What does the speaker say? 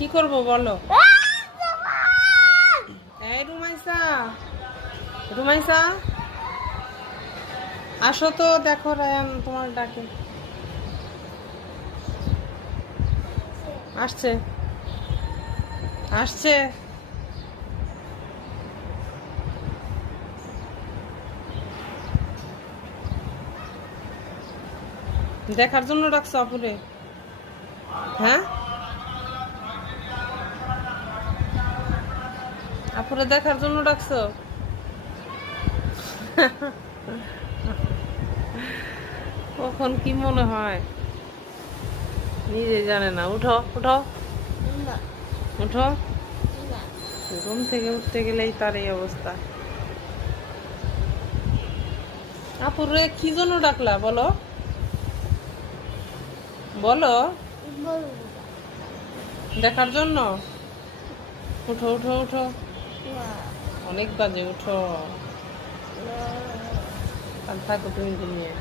কি করব বলো? এই রুমাইসা, রুমাইসা আসো তো, দেখো রায়ান তোমার ডাকে আসছে, আসছে। দেখার জন্য ডাকছো আপুরে? হ্যাঁ, আপুরে দেখার জন্য ডাকছো? কখন কি মনে হয় নিজে জানে না। উঠো উঠো উঠো, ঘুম থেকে উঠতে গেলেই তার এই অবস্থা। আপুরে কি জন্য ডাকলা বলো, বলো? দেখার জন্য? উঠো উঠো উঠো, অনেক বাজে, উঠো। আর থাকো তুমি ঘুমিয়ে।